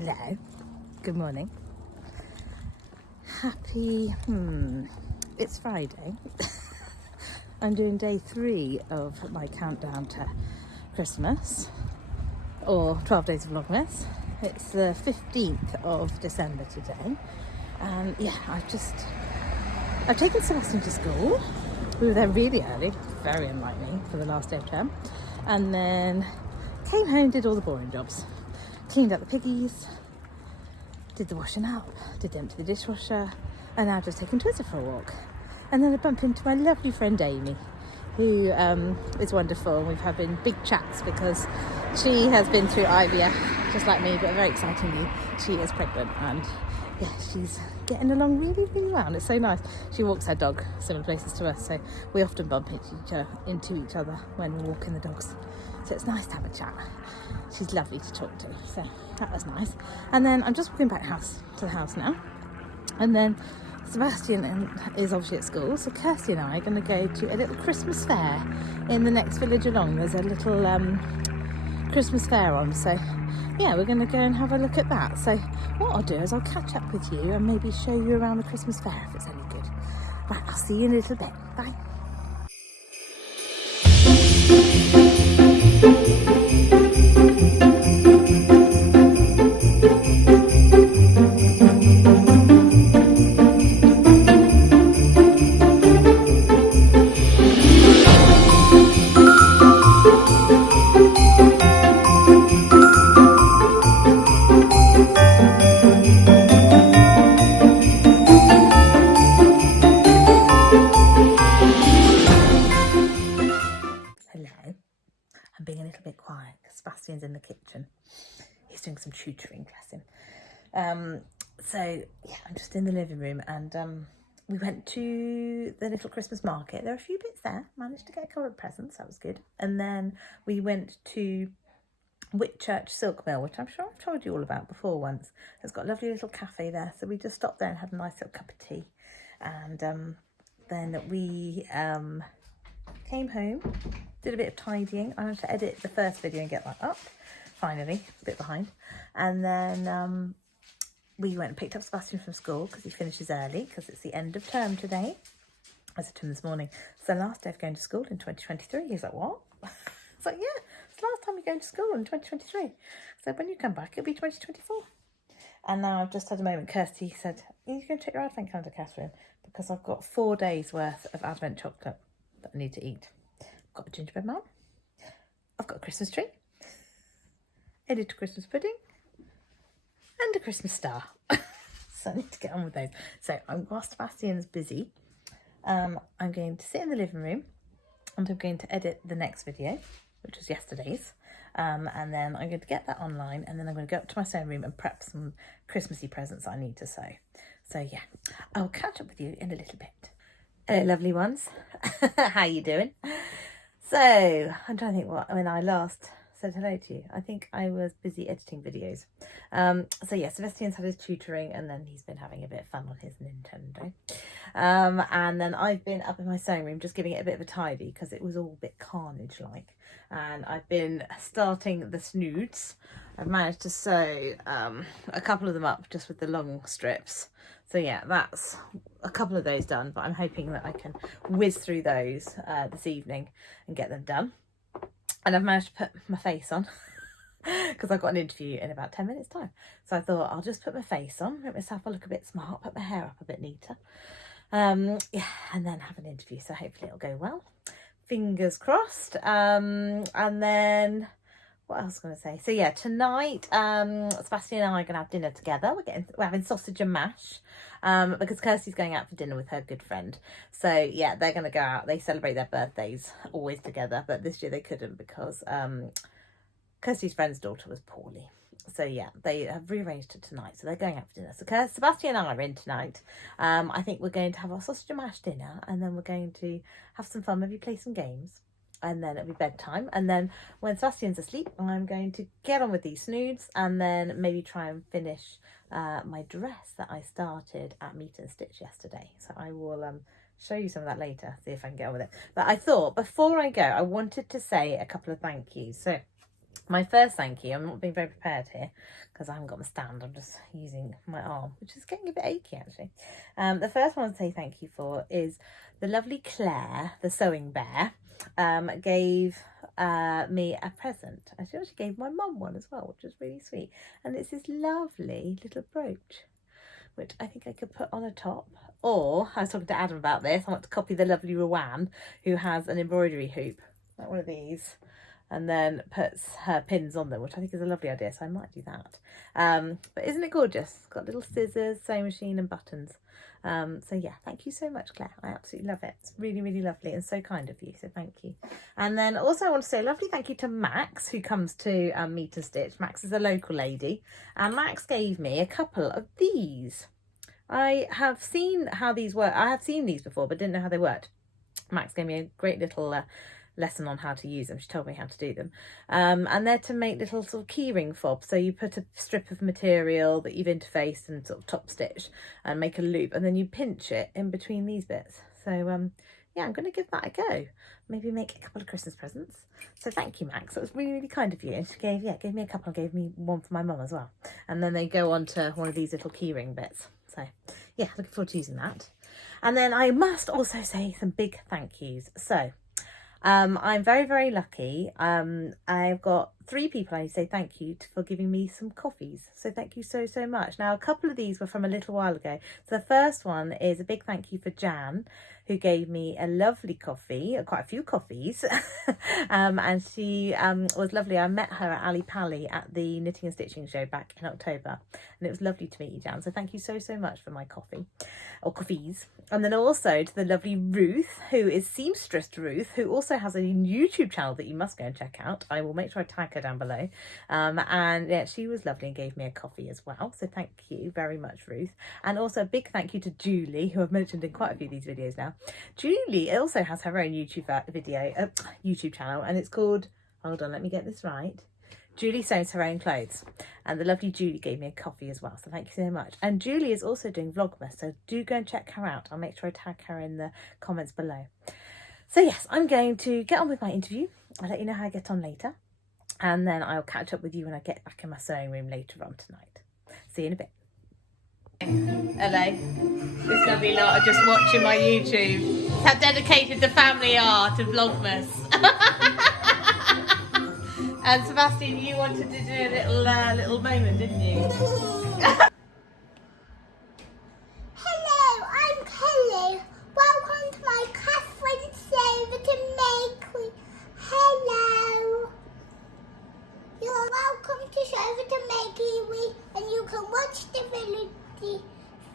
Hello, good morning. Happy, it's Friday. I'm doing day 3 of my countdown to Christmas, or 12 Days of Vlogmas. It's the 15th of December today. And yeah, I've taken Sebastian to school. We were there really early, very unlike me, for the last day of term. And then came home, did all the boring jobs. Cleaned up the piggies, did the washing up, did empty the dishwasher, and now just taking Twitter for a walk. And then I bumped into my lovely friend Amy, who is wonderful, and we've had big chats because she has been through IVF just like me, but very excitingly she is pregnant, and yeah, she's getting along really, really well, and it's so nice. She walks her dog similar places to us, so we often bump into each other when we're walking the dogs. So it's nice to have a chat. She's lovely to talk to, so that was nice. And then I'm just walking back to the house now. And then Sebastian is obviously at school, so Kirsty and I are going to go to a little Christmas fair in the next village along. There's a little Christmas fair on, so yeah, we're going to go and have a look at that. So what I'll do is I'll catch up with you and maybe show you around the Christmas fair if it's any good. Right, I'll see you in a little bit. Bye. I'm being a little bit quiet because Sebastian's in the kitchen. He's doing some tutoring, bless him. So yeah, I'm just in the living room, and we went to the little Christmas market. There are a few bits there. Managed to get a couple of presents, that was good. And then we went to Whitchurch Silk Mill, which I'm sure I've told you all about before once. It's got a lovely little cafe there, so we just stopped there and had a nice little cup of tea. And then we came home, did a bit of tidying. I managed to edit the first video and get that up, finally, a bit behind. And then we went and picked up Sebastian from school because he finishes early because it's the end of term today. I said to him this morning, it's the last day of going to school in 2023. He's like, what? I was like, yeah, it's the last time you're going to school in 2023. So when you come back, it'll be 2024. And now I've just had a moment. Kirsty said, you can check your advent calendar, Katherine, because I've got 4 days worth of advent chocolate that I need to eat. I've got a gingerbread man, I've got a Christmas tree, a little Christmas pudding, and a Christmas star. So I need to get on with those. So whilst Sebastian's busy, I'm going to sit in the living room and I'm going to edit the next video, which was yesterday's, and then I'm going to get that online, and then I'm going to go up to my sewing room and prep some Christmassy presents I need to sew. So yeah, I'll catch up with you in a little bit. Hello, lovely ones. How you doing? So I'm trying to think when I last said hello to you. I think I was busy editing videos. So yeah, Sebastian's had his tutoring, and then he's been having a bit of fun on his Nintendo. And then I've been up in my sewing room just giving it a bit of a tidy because it was all a bit carnage-like. And I've been starting the snoods. I've managed to sew a couple of them up just with the long strips. So yeah, that's a couple of those done, but I'm hoping that I can whiz through those this evening and get them done. And I've managed to put my face on because I've got an interview in about 10 minutes time. So I thought I'll just put my face on, make myself look a bit smart, put my hair up a bit neater. Yeah, and then have an interview. So hopefully it'll go well. Fingers crossed. And then what else was I going to say? So yeah, tonight Sebastian and I are going to have dinner together. We're having sausage and mash because Kirsty's going out for dinner with her good friend. So yeah, they're going to go out. They celebrate their birthdays always together, but this year they couldn't because Kirsty's friend's daughter was poorly. So yeah, they have rearranged it tonight, so they're going out for dinner. So Sebastian and I are in tonight. I think we're going to have our sausage and mash dinner, and then we're going to have some fun, maybe play some games. And then it'll be bedtime, and then when Sebastian's asleep, I'm going to get on with these snoods and then maybe try and finish my dress that I started at Meet and Stitch yesterday. So I will show you some of that later, see if I can get on with it. But I thought before I go, I wanted to say a couple of thank yous. So My first thank you, I'm not being very prepared here because I haven't got my stand, I'm just using my arm, which is getting a bit achy actually. The first one to say thank you for is the lovely Claire, the sewing bear, gave me a present. She actually gave my mum one as well, which was really sweet. And it's this lovely little brooch, which I think I could put on a top. Or, I was talking to Adam about this, I want to copy the lovely Rowan, who has an embroidery hoop, like one of these, and then puts her pins on them, which I think is a lovely idea, so I might do that. But isn't it gorgeous? It's got little scissors, sewing machine and buttons. So yeah, thank you so much, Claire. I absolutely love it. It's really, really lovely and so kind of you, so thank you. And then also I want to say a lovely thank you to Max, who comes to Meet and Stitch. Max is a local lady, and Max gave me a couple of these. I have seen how these work. I have seen these before, but didn't know how they worked. Max gave me a great little lesson on how to use them. She told me how to do them. And they're to make little sort of keyring fobs. So you put a strip of material that you've interfaced and sort of top stitched and make a loop, and then you pinch it in between these bits. So yeah, I'm going to give that a go. Maybe make a couple of Christmas presents. So thank you, Max. That was really, really kind of you. And she gave me a couple and gave me one for my mum as well. And then they go on to one of these little keyring bits. So yeah, looking forward to using that. And then I must also say some big thank yous. So I'm very, very lucky. I've got 3 people I say thank you for giving me some coffees. So thank you so, so much. Now, a couple of these were from a little while ago. So the first one is a big thank you for Jan, who gave me a lovely coffee, quite a few coffees. And she was lovely. I met her at Ali Pally at the Knitting and Stitching show back in October. And it was lovely to meet you, Jan. So thank you so, so much for my coffee, or coffees. And then also to the lovely Ruth, who is Seamstress Ruth, who also has a YouTube channel that you must go and check out. I will make sure I tag her down below. And yeah, she was lovely and gave me a coffee as well. So thank you very much, Ruth. And also a big thank you to Julie, who I've mentioned in quite a few of these videos now. Julie also has her own YouTube channel, and it's called, hold on, let me get this right, Julie Sews Her Own Clothes. And the lovely Julie gave me a coffee as well, so thank you so much. And Julie is also doing Vlogmas, so do go and check her out. I'll make sure I tag her in the comments below. So yes, I'm going to get on with my interview. I'll let you know how I get on later, and then I'll catch up with you when I get back in my sewing room later on tonight. See you in a bit. Hello, this lovely lot are just watching my YouTube. It's how dedicated the family are to Vlogmas. And Sebastian, you wanted to do a little moment, didn't you? Hello, I'm Kelly. Welcome to my Katherine Makery. Hello. You're welcome to Sofa Makery, and you can watch the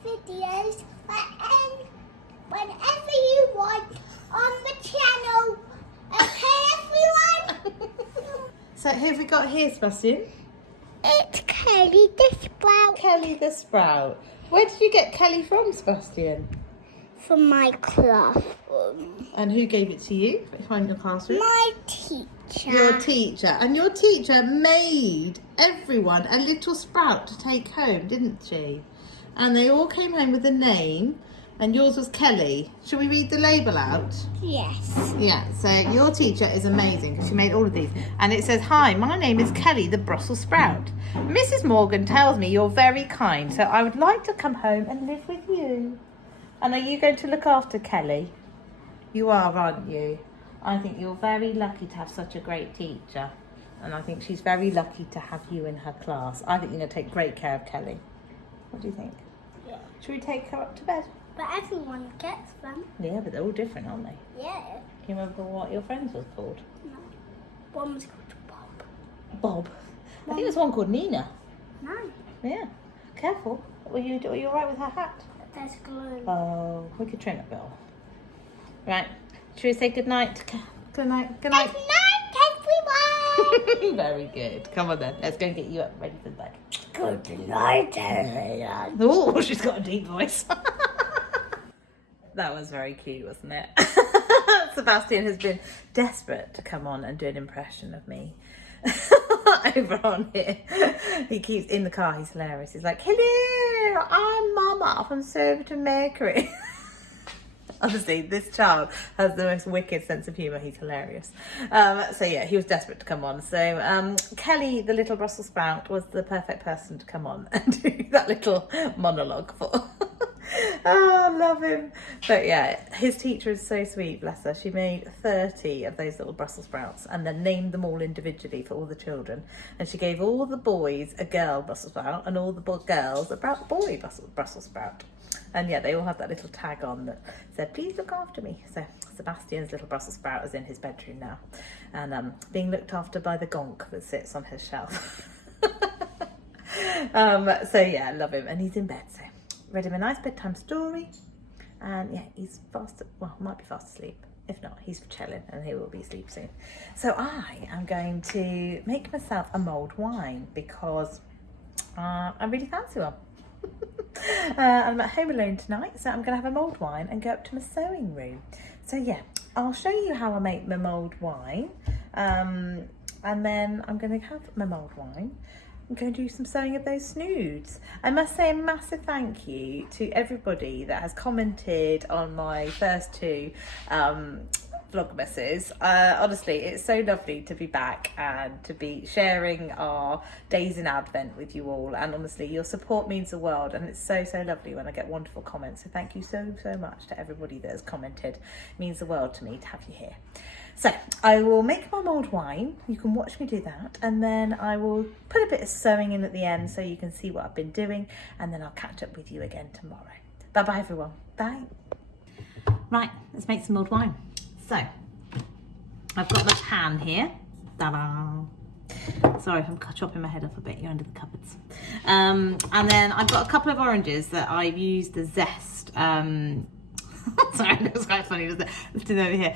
videos whenever you want on the channel. Okay, everyone? So who have we got here, Sebastian? It's Kelly the Sprout. Kelly the Sprout. Where did you get Kelly from, Sebastian? From my classroom. And who gave it to you from your classroom? My teacher. Your teacher. And your teacher made everyone a little sprout to take home, didn't she? And they all came home with a name, and yours was Kelly. Shall we read the label out? Yes. Yeah, so your teacher is amazing because she made all of these. And it says, "Hi, my name is Kelly the Brussels Sprout. Mrs. Morgan tells me you're very kind, so I would like to come home and live with you." And are you going to look after Kelly? You are, aren't you? I think you're very lucky to have such a great teacher. And I think she's very lucky to have you in her class. I think you're going to take great care of Kelly. What do you think? Yeah. Should we take her up to bed? But everyone gets them. Yeah, but they're all different, aren't they? Yeah. Do you remember what your friends was called? No. One was called Bob. Bob. I think there's one called Nina. No. Yeah. Careful. Are you all right with her hat? There's glue. Oh, we could trim it, Bill. Right. Should we say good night? Good night. Good night. Good night, everyone. Very good. Come on then. Let's go and get you up ready for bed. Good night, everyone. Oh, she's got a deep voice. That was very cute, wasn't it? Sebastian has been desperate to come on and do an impression of me. Over on here. He keeps in the car, he's hilarious. He's like, "Hello, I'm Mama from Sofa Makery." Honestly, this child has the most wicked sense of humour. He's hilarious. So yeah, he was desperate to come on. So Kelly, the little Brussels sprout, was the perfect person to come on and do that little monologue for. Oh, I love him. But yeah, his teacher is so sweet, bless her. She made 30 of those little Brussels sprouts and then named them all individually for all the children. And she gave all the boys a girl Brussels sprout and all the girls a boy Brussels sprout. And yeah, they all had that little tag on that said, please look after me. So Sebastian's little Brussels sprout is in his bedroom now and being looked after by the gonk that sits on his shelf. So yeah, I love him. And he's in bed, so read him a nice bedtime story. And yeah, he's might be fast asleep. If not, he's chilling and he will be asleep soon. So I am going to make myself a mulled wine because I really fancy one. I'm at home alone tonight, so I'm going to have a mulled wine and go up to my sewing room. So yeah, I'll show you how I make my mulled wine, and then I'm going to have my mulled wine. I'm going to do some sewing of those snoods. I must say a massive thank you to everybody that has commented on my first two Vlogmases. Honestly, it's so lovely to be back and to be sharing our days in Advent with you all. And honestly, your support means the world, and it's so lovely when I get wonderful comments. So thank you so much to everybody that has commented. It means the world to me to have you here. So I will make my mulled wine. You can watch me do that, and then I will put a bit of sewing in at the end so you can see what I've been doing, and then I'll catch up with you again tomorrow. Bye everyone. Bye. Right, let's make some mulled wine. So, I've got the pan here. Ta-da! Sorry if I'm chopping my head off a bit, you're under the cupboards. And then I've got a couple of oranges that I've used the zest. Sorry, that was quite funny, wasn't it? Lifting over here.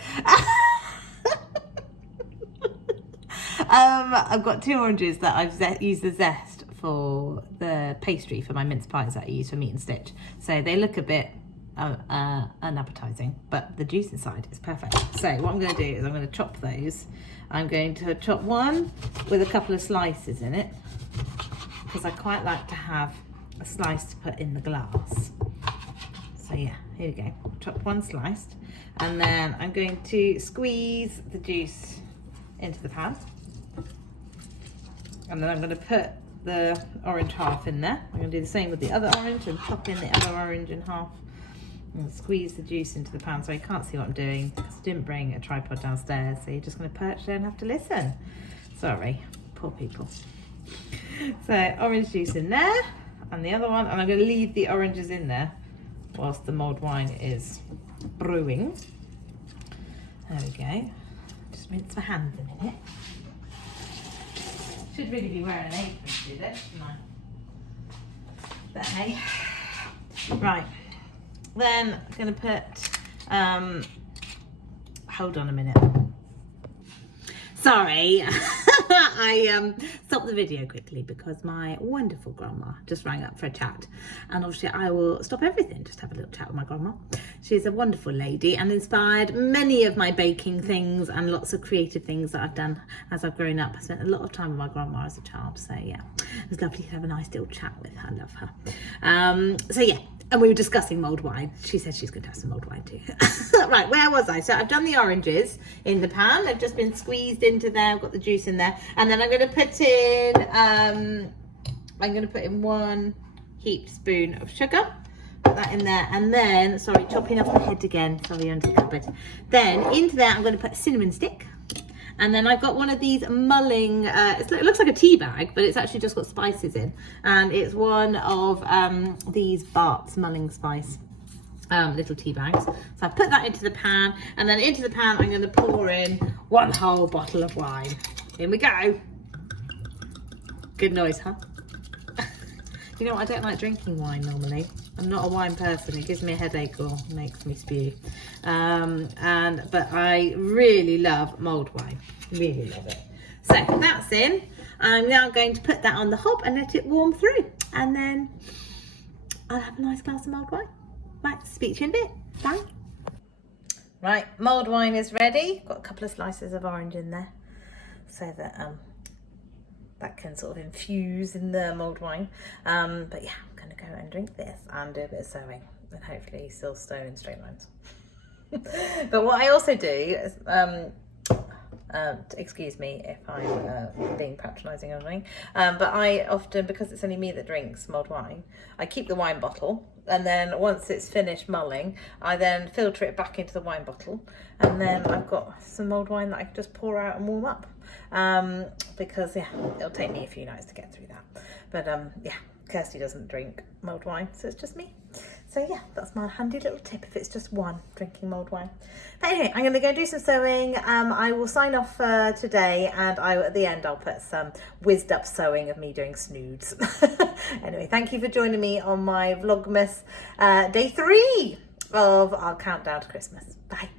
I've got 2 oranges that I've used the zest for the pastry for my mince pies that I use for meat and stitch. So they look a bit unappetizing, but the juice inside is perfect. So what I'm going to do is I'm going to chop those. I'm going to chop one with a couple of slices in it because I quite like to have a slice to put in the glass. So yeah, here we go. Chop one sliced, and then I'm going to squeeze the juice into the pan, and then I'm going to put the orange half in there. I'm going to do the same with the other orange and chop in the other orange in half. And squeeze the juice into the pan so you can't see what I'm doing because I didn't bring a tripod downstairs, so you're just going to perch there and have to listen. Sorry, poor people. So orange juice in there and the other one, and I'm going to leave the oranges in there whilst the mulled wine is brewing. There we go. Just rinse my hands a minute. Should really be wearing an apron to do this, shouldn't I? But hey. Right. Then I'm going to put, hold on a minute. Sorry, I stopped the video quickly because my wonderful grandma just rang up for a chat. And obviously I will stop everything, just have a little chat with my grandma. She's a wonderful lady and inspired many of my baking things and lots of creative things that I've done as I've grown up. I spent a lot of time with my grandma as a child, so yeah, it was lovely to have a nice little chat with her. I love her. So yeah. And we were discussing mulled wine. She said she's going to have some mulled wine too. Right, where was I? So I've done the oranges in the pan. They've just been squeezed into there. I've got the juice in there. And then I'm going to put in 1 heaped spoon of sugar. Put that in there. And then, sorry, chopping off the head again. Sorry, under the cupboard. Then into there, I'm going to put a cinnamon stick. And then I've got one of these mulling, it looks like a tea bag, but it's actually just got spices in. And it's one of these Bart's mulling spice little tea bags. So I put that into the pan, and then into the pan I'm going to pour in 1 whole bottle of wine. In we go. Good noise, huh? You know what, I don't like drinking wine normally. I'm not a wine person. It gives me a headache or makes me spew. But I really love mulled wine. Really love it. So that's in. I'm now going to put that on the hob and let it warm through. And then I'll have a nice glass of mulled wine. Right, speak to you in a bit. Bye. Right, mulled wine is ready. Got a couple of slices of orange in there so that that can sort of infuse in the mulled wine. But yeah, I'm going to go and drink this and do a bit of sewing and hopefully still sew in straight lines. But what I also do is, excuse me if I'm being patronising or something, but I often, because it's only me that drinks mulled wine, I keep the wine bottle, and then once it's finished mulling, I then filter it back into the wine bottle, and then I've got some mulled wine that I can just pour out and warm up, because yeah, it'll take me a few nights to get through that. But yeah, Kirsty doesn't drink mulled wine, so it's just me. So yeah, that's my handy little tip if it's just one drinking mulled wine. But anyway, I'm going to go do some sewing. I will sign off for today, and at the end I'll put some whizzed up sewing of me doing snoods. Anyway, thank you for joining me on my Vlogmas day 3 of our countdown to Christmas. Bye.